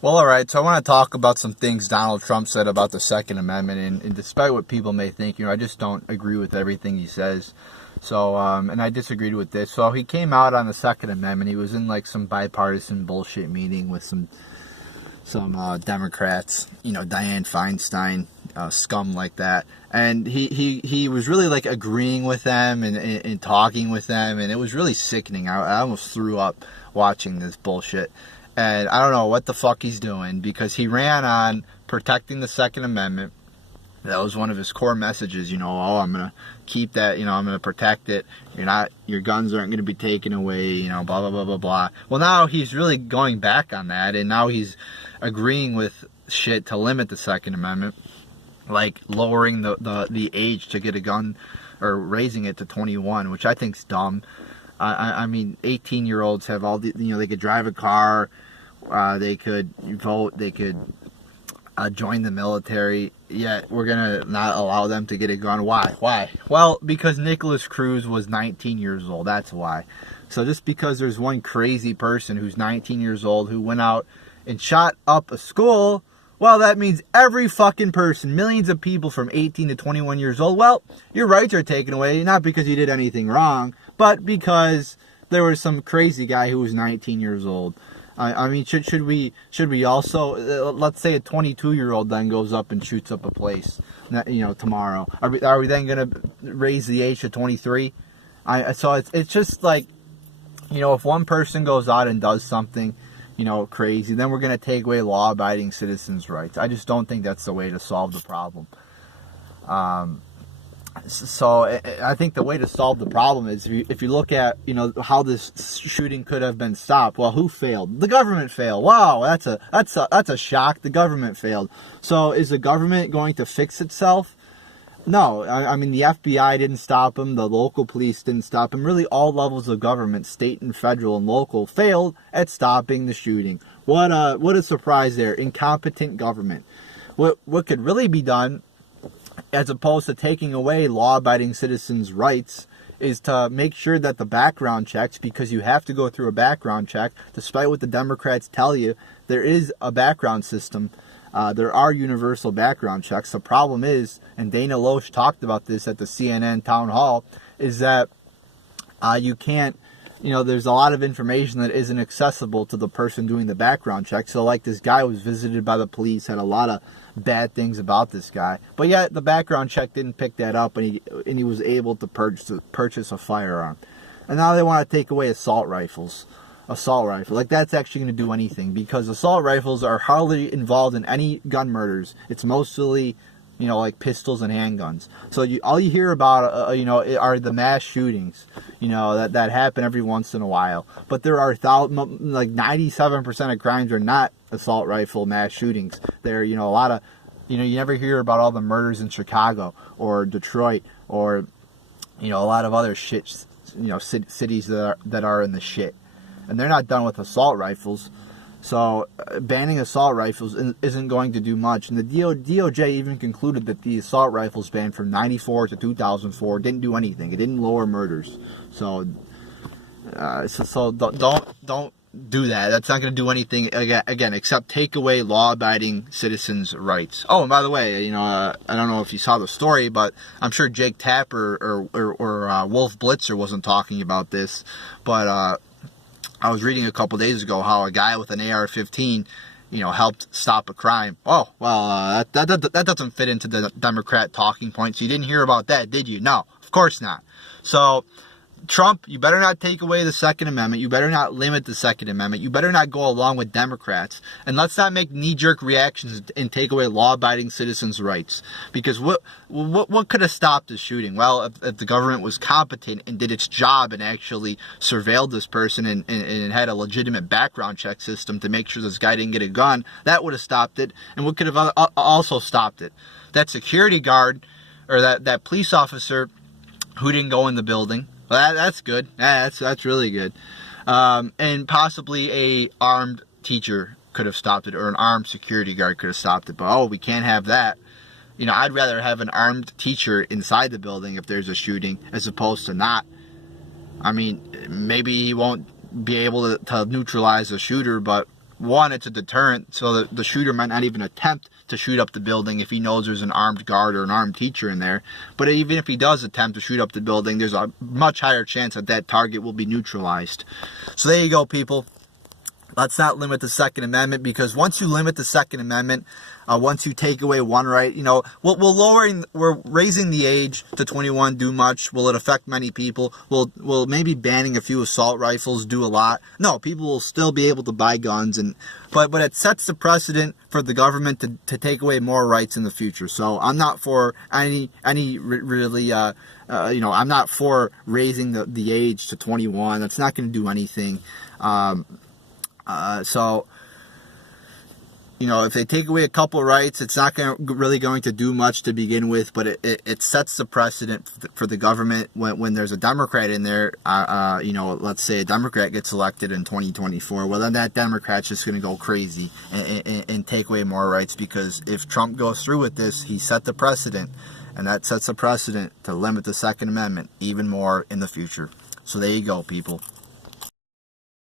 Well, all right. So I want to talk about some things Donald Trump said about the Second Amendment, and despite what people may think, I just don't agree with everything he says. So, and I disagreed with this. So he came out on the Second Amendment. He was in like some bipartisan bullshit meeting with some Democrats, Dianne Feinstein, scum like that. And he was really like agreeing with them and talking with them, and it was really sickening. I almost threw up watching this bullshit. And I don't know what the fuck he's doing, because he ran on protecting the Second Amendment. That was one of his core messages, I'm going to keep that, I'm going to protect it. Your guns aren't going to be taken away, blah, blah, blah, blah, blah. Well, now he's really going back on that, and now he's agreeing with shit to limit the Second Amendment, like lowering the age to get a gun, or raising it to 21, which I think's dumb. I mean, 18-year-olds have all the, they could drive a car, they could vote, they could join the military, yet we're going to not allow them to get a gun. Why? Well, because Nicholas Cruz was 19 years old, that's why. So just because there's one crazy person who's 19 years old who went out and shot up a school, well, that means every fucking person, millions of people from 18 to 21 years old, well, your rights are taken away, not because you did anything wrong, but because there was some crazy guy who was 19 years old. I mean, should we also, let's say a 22-year-old then goes up and shoots up a place, tomorrow. Are we then going to raise the age to 23? So it's just like, if one person goes out and does something, crazy, then we're going to take away law-abiding citizens' rights. I just don't think that's the way to solve the problem. So I think the way to solve the problem is if you look at how this shooting could have been stopped. Well, who failed? The government failed. Wow, that's a shock. The government failed. So is the government going to fix itself? No. I mean, the FBI didn't stop him. The local police didn't stop him. Really, all levels of government, state and federal and local, failed at stopping the shooting. What a surprise there. Incompetent government. What could really be done, as opposed to taking away law-abiding citizens' rights, is to make sure that the background checks, because you have to go through a background check, despite what the Democrats tell you, there is a background system. There are universal background checks. The problem is, and Dana Loesch talked about this at the CNN town hall, is that you can't, there's a lot of information that isn't accessible to the person doing the background check. So like this guy was visited by the police, had a lot of bad things about this guy, but yet the background check didn't pick that up, and he was able to purchase a firearm. And now they want to take away assault rifles. Like, that's actually going to do anything, because assault rifles are hardly involved in any gun murders. It's mostly like pistols and handguns. So all you hear about are the mass shootings that happen every once in a while. But there are like 97% of crimes are not assault rifle mass shootings. There a lot of you never hear about all the murders in Chicago or Detroit or a lot of other shit cities that are in the shit, and they're not done with assault rifles. So banning assault rifles isn't going to do much. And the DOJ even concluded that the assault rifles ban from 94 to 2004 didn't do anything. It didn't lower murders. So don't do that. That's not going to do anything again except take away law-abiding citizens' rights. Oh, and by the way, I don't know if you saw the story, but I'm sure Jake Tapper or Wolf Blitzer wasn't talking about this, but I was reading a couple days ago how a guy with an AR-15, helped stop a crime. Oh, well, that doesn't fit into the Democrat talking points. You didn't hear about that, did you? No, of course not. So, Trump, you better not take away the Second Amendment. You better not limit the Second Amendment. You better not go along with Democrats. And let's not make knee-jerk reactions and take away law-abiding citizens' rights. Because what could have stopped the shooting? Well, if the government was competent and did its job and actually surveilled this person and had a legitimate background check system to make sure this guy didn't get a gun, that would have stopped it. And what could have also stopped it? That security guard, or that police officer who didn't go in the building. Well, that's good. That's really good. And possibly a armed teacher could have stopped it, or an armed security guard could have stopped it. But we can't have that. I'd rather have an armed teacher inside the building if there's a shooting, as opposed to not. I mean, maybe he won't be able to neutralize a shooter, but one, it's a deterrent, so that the shooter might not even attempt to shoot up the building if he knows there's an armed guard or an armed teacher in there. But even if he does attempt to shoot up the building, there's a much higher chance that that target will be neutralized. So there you go, people. Let's not limit the Second Amendment, because once you limit the Second Amendment, once you take away one right, we're raising the age to 21 do much? Will it affect many people? Will maybe banning a few assault rifles do a lot? No, people will still be able to buy guns, but it sets the precedent for the government to take away more rights in the future. So I'm not for I'm not for raising the age to 21. That's not going to do anything. If they take away a couple rights, it's not really going to do much to begin with, but it sets the precedent for the government when there's a Democrat in there. Let's say a Democrat gets elected in 2024. Well, then that Democrat's just going to go crazy and take away more rights, because if Trump goes through with this, he set the precedent, and that sets a precedent to limit the Second Amendment even more in the future. So there you go, people.